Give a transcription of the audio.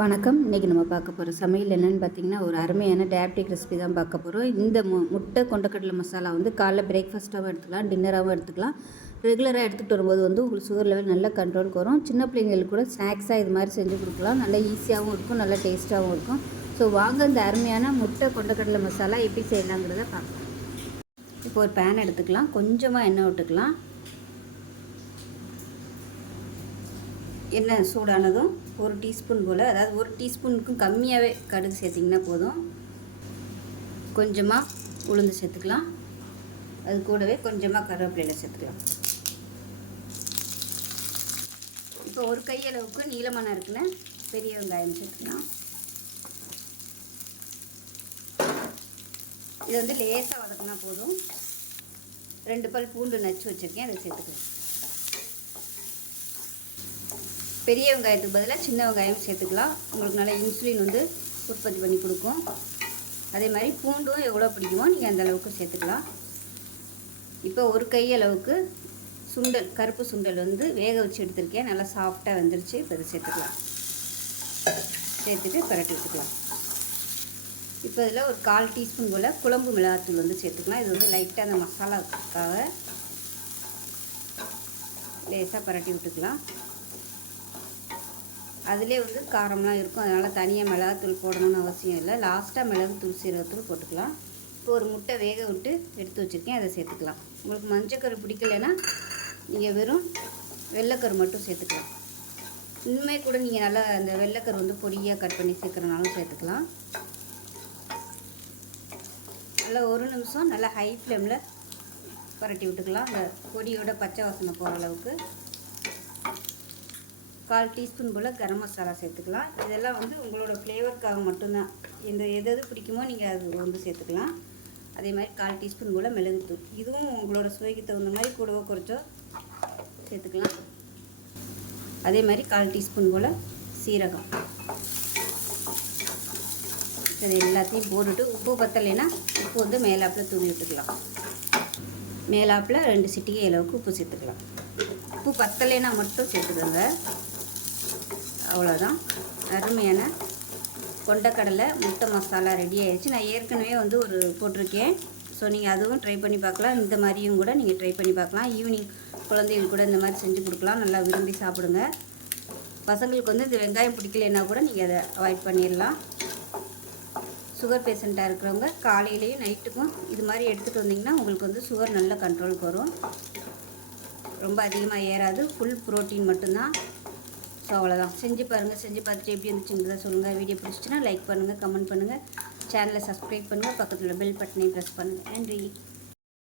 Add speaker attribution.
Speaker 1: வணக்கம். இன்றைக்கி நம்ம பார்க்க போகிற சமையல் என்னென்னு பார்த்தீங்கன்னா ஒரு அருமையான டயபெட்டிக் ரெசிபி தான் பார்க்க போகிறோம் இந்த மு முட்டை கொண்டக்கடலை மசாலா வந்து காலைல பிரேக்ஃபாஸ்ட்டாகவும் எடுத்துக்கலாம் டின்னராகவும் எடுத்துக்கலாம். ரெகுலராக எடுத்துகிட்டு வரும்போது வந்து உங்களுக்கு சுகர் லெவல் நல்ல கண்ட்ரோலுக்கு வரும் சின்ன பிள்ளைங்களுக்கு கூட ஸ்நாக்ஸாக இது மாதிரி செஞ்சு கொடுக்கலாம். நல்லா ஈஸியாகவும் இருக்கும் நல்லா டேஸ்ட்டாகவும் இருக்கும். ஸோ வாங்க இந்த அருமையான முட்டை கொண்டக்கடலை மசாலா எப்படி செய்யலாங்கிறத பார்க்கலாம். இப்போ ஒரு பேன் எடுத்துக்கலாம். கொஞ்சமாக எண்ணெய் விட்டுக்கலாம். எண்ணெய் சூடானதும் ஒரு டீஸ்பூன் போல் அதாவது ஒரு டீஸ்பூனுக்கும் கம்மியாகவே கடுகு சேர்த்திங்கன்னா போதும். கொஞ்சமாக உளுந்து சேர்த்துக்கலாம். அது கூடவே கொஞ்சமாக கருவேப்பிலையில் சேர்த்துக்கலாம். இப்போ ஒரு கையளவுக்கு நீளமான இருக்குல்ல பெரிய வெங்காயம் சேர்த்துக்கலாம். இது வந்து லேசாக வதக்கினா போதும். ரெண்டு பல் பூண்டு நச்சு வச்சுருக்கேன் அதை சேர்த்துக்கலாம். பெரிய வெங்காயத்துக்கு பதிலாக சின்ன வெங்காயம் சேர்த்துக்கலாம். உங்களுக்கு நல்லா இன்சுலின் வந்து உற்பத்தி பண்ணி கொடுக்கும். அதே மாதிரி பூண்டும் எவ்வளோ பிடிக்குமோ நீங்கள் அந்த அளவுக்கு சேர்த்துக்கலாம். இப்போ ஒரு கை அளவுக்கு சுண்டல் கருப்பு சுண்டல் வந்து வேக வச்சு எடுத்திருக்கேன். நல்லா சாஃப்டாக வந்துருச்சு. இப்போ அதை சேர்த்துக்கலாம். சேர்த்துட்டு பரட்டி விட்டுக்கலாம் இப்போ இதில் ஒரு கால் டீஸ்பூன் போல் குழம்பு மிளகாத்தூள் வந்து சேர்த்துக்கலாம். இது வந்து லைட்டாக அந்த மசாலாவுக்காக லேசாக பரட்டி விட்டுக்கலாம். அதிலே வந்து காரம்லாம் இருக்கும். அதனால் தனியாக மிளகாத்தூள் போடணும்னு அவசியம் இல்லை. லாஸ்ட்டாக மிளகுத்தூள் சீரகத்தூள் போட்டுக்கலாம். இப்போ ஒரு முட்டை வேக விட்டு எடுத்து வச்சுருக்கேன். அதை சேர்த்துக்கலாம். உங்களுக்கு மஞ்சக்கரு பிடிக்கலைன்னா நீங்கள் வெறும் வெள்ளைக்கரு மட்டும் சேர்த்துக்கலாம். இன்னுமே கூட நீங்கள் நல்லா அந்த வெள்ளைக்கரு வந்து பொடியாக கட் பண்ணி சேர்க்குறனாலும் சேர்த்துக்கலாம். நல்லா ஒரு நிமிஷம் நல்லா ஹை ஃப்ளேமில் புரட்டி விட்டுக்கலாம். அந்த பொடியோட பச்சை வாசனை போகிற அளவுக்கு. கால் டீஸ்பூன் போல் கரம் மசாலா சேர்த்துக்கலாம். இதெல்லாம் வந்து உங்களோட ஃப்ளேவருக்காக மட்டும்தான். இந்த எது எது பிடிக்குமோ நீங்கள் அது வந்து சேர்த்துக்கலாம். அதே மாதிரி கால் டீஸ்பூன் போல் மிளகுத்தூள். இதுவும் உங்களோட சுவைக்கு தகுந்த மாதிரி கூடவோ குறைச்சோ சேர்த்துக்கலாம். அதே மாதிரி கால் டீஸ்பூன் போல் சீரகம். இது எல்லாத்தையும் போட்டுட்டு உப்பு பத்தலைன்னா உப்பு வந்து மேலாப்பில் தூவி விட்டுக்கலாம். மேலாப்பில் ரெண்டு சிட்டிகை அளவுக்கு உப்பு சேர்த்துக்கலாம். உப்பு பத்தலைன்னா மட்டும் சேர்த்துக்கோங்க. அவ்வளோதான் அருமையான கொண்டக்கடலை முட்டை மசாலா ரெடி ஆயிடுச்சு. நான் ஏற்கனவே வந்து ஒரு போட்டிருக்கேன். ஸோ நீங்கள் அதுவும் ட்ரை பண்ணி பார்க்கலாம். இந்த மாதிரியும் கூட நீங்கள் ட்ரை பண்ணி பார்க்கலாம். ஈவினிங் குழந்தைகள் கூட இந்த மாதிரி செஞ்சு கொடுக்கலாம். நல்லா விரும்பி சாப்பிடுங்க. பசங்களுக்கு வந்து இந்த வெங்காயம் பிடிக்கலைன்னா கூட நீங்கள் அதை அவாய்ட் பண்ணிடலாம். சுகர் பேஷண்ட்டாக இருக்கிறவங்க காலையிலையும் நைட்டுக்கும் இது மாதிரி எடுத்துகிட்டு வந்தீங்கன்னா உங்களுக்கு வந்து சுகர் நல்ல கண்ட்ரோலுக்கு வரும். ரொம்ப அதிகமாக ஏறாது. ஃபுல் ப்ரோட்டீன் மட்டும்தான். ஸோ அவ்வளோதான் செஞ்சு பாருங்கள் செஞ்சு பார்த்துட்டு எப்படி இருந்துச்சுங்கிறத சொல்லுங்கள் வீடியோ பிடிச்சிச்சின்னா லைக் பண்ணுங்கள் கமெண்ட் பண்ணுங்கள் சேனலை சப்ஸ்கிரைப் பண்ணுங்கள் பக்கத்தில் பெல் பட்டனை ப்ரெஸ் பண்ணுங்கள் நன்றி.